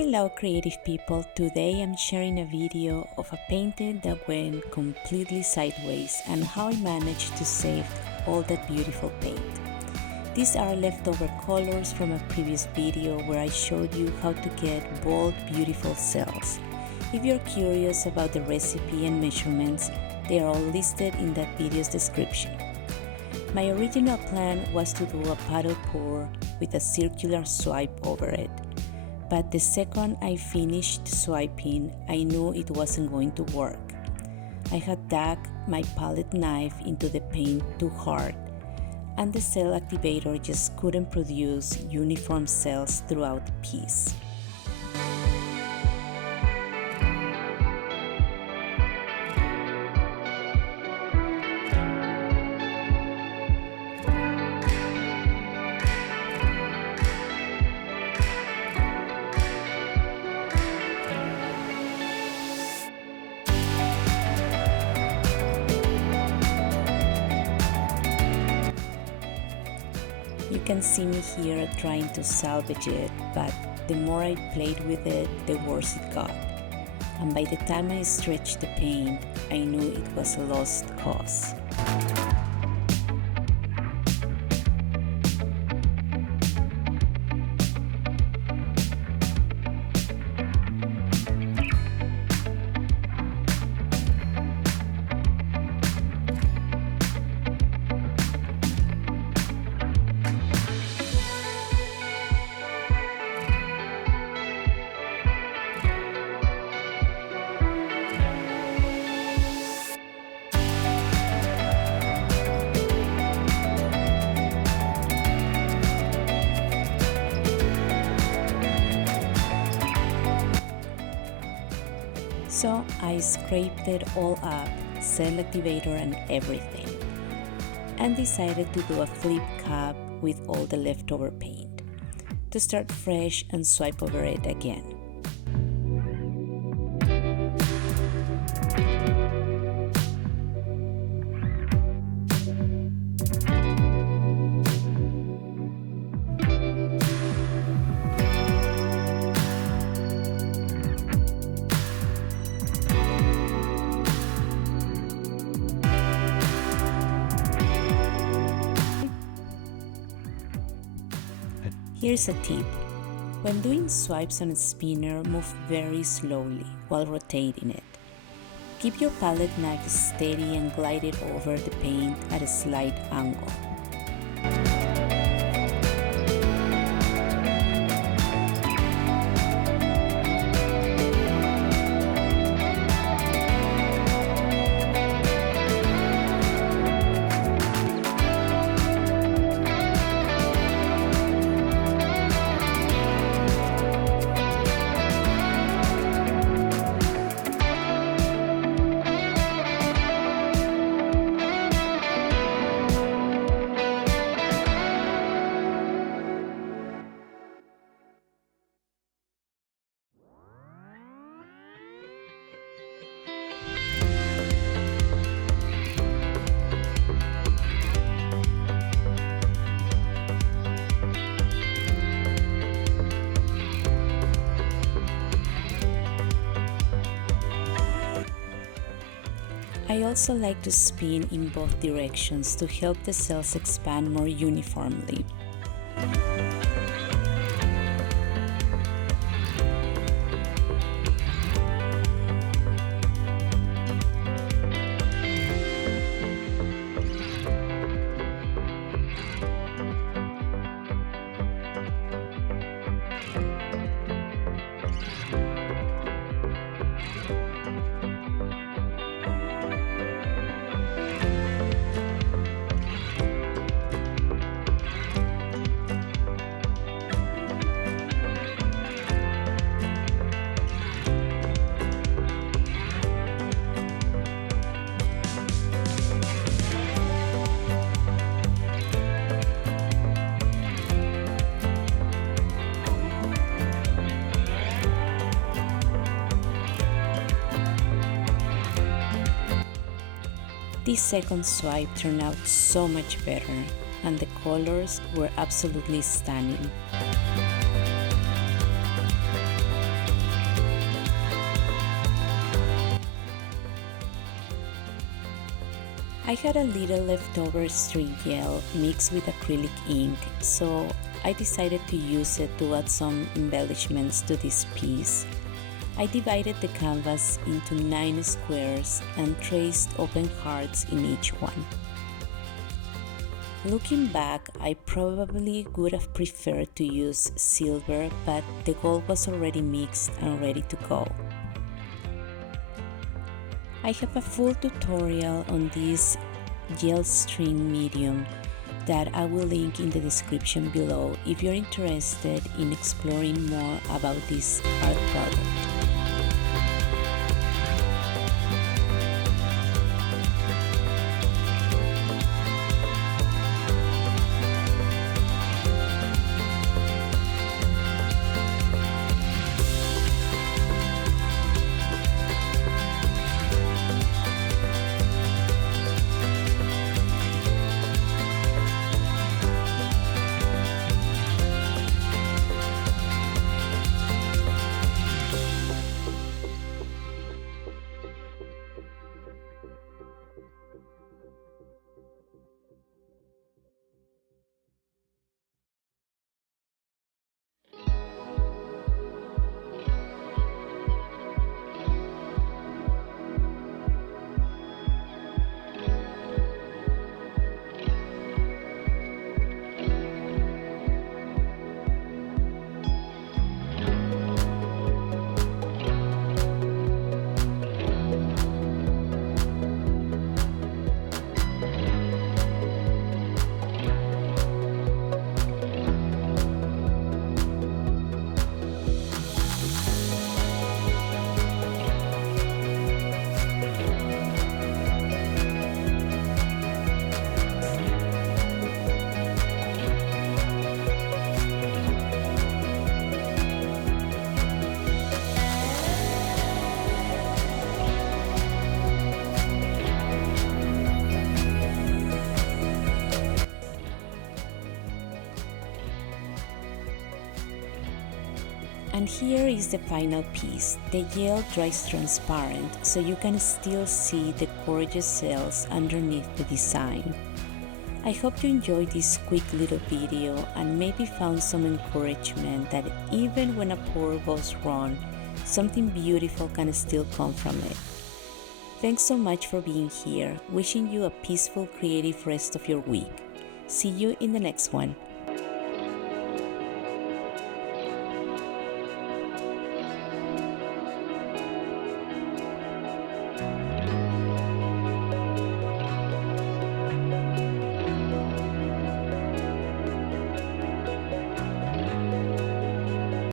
Hello creative people, today I'm sharing a video of a painting that went completely sideways and how I managed to save all that beautiful paint. These are leftover colors from a previous video where I showed you how to get bold, beautiful cells. If you're curious about the recipe and measurements, they are all listed in that video's description. My original plan was to do a puddle pour with a circular swipe over it. But the second I finished swiping, I knew it wasn't going to work. I had dug my palette knife into the paint too hard, and the cell activator just couldn't produce uniform cells throughout the piece. You can see me here trying to salvage it, but the more I played with it, the worse it got. And by the time I stretched the paint, I knew it was a lost cause. So I scraped it all up, cell activator and everything, and decided to do a flip cap with all the leftover paint, to start fresh and swipe over it again. Here's a tip. When doing swipes on a spinner, move very slowly while rotating it. Keep your palette knife steady and glide it over the paint at a slight angle. I also like to spin in both directions to help the cells expand more uniformly. This second swipe turned out so much better, and the colors were absolutely stunning. I had a little leftover string gel mixed with acrylic ink, so I decided to use it to add some embellishments to this piece. I divided the canvas into 9 squares and traced open hearts in each one. Looking back, I probably would have preferred to use silver, but the gold was already mixed and ready to go. I have a full tutorial on this gel string medium that I will link in the description below if you're interested in exploring more about this art product. And here is the final piece. The gel dries transparent, so you can still see the gorgeous cells underneath the design. I hope you enjoyed this quick little video and maybe found some encouragement that even when a pour goes wrong, something beautiful can still come from it. Thanks so much for being here. Wishing you a peaceful, creative rest of your week. See you in the next one.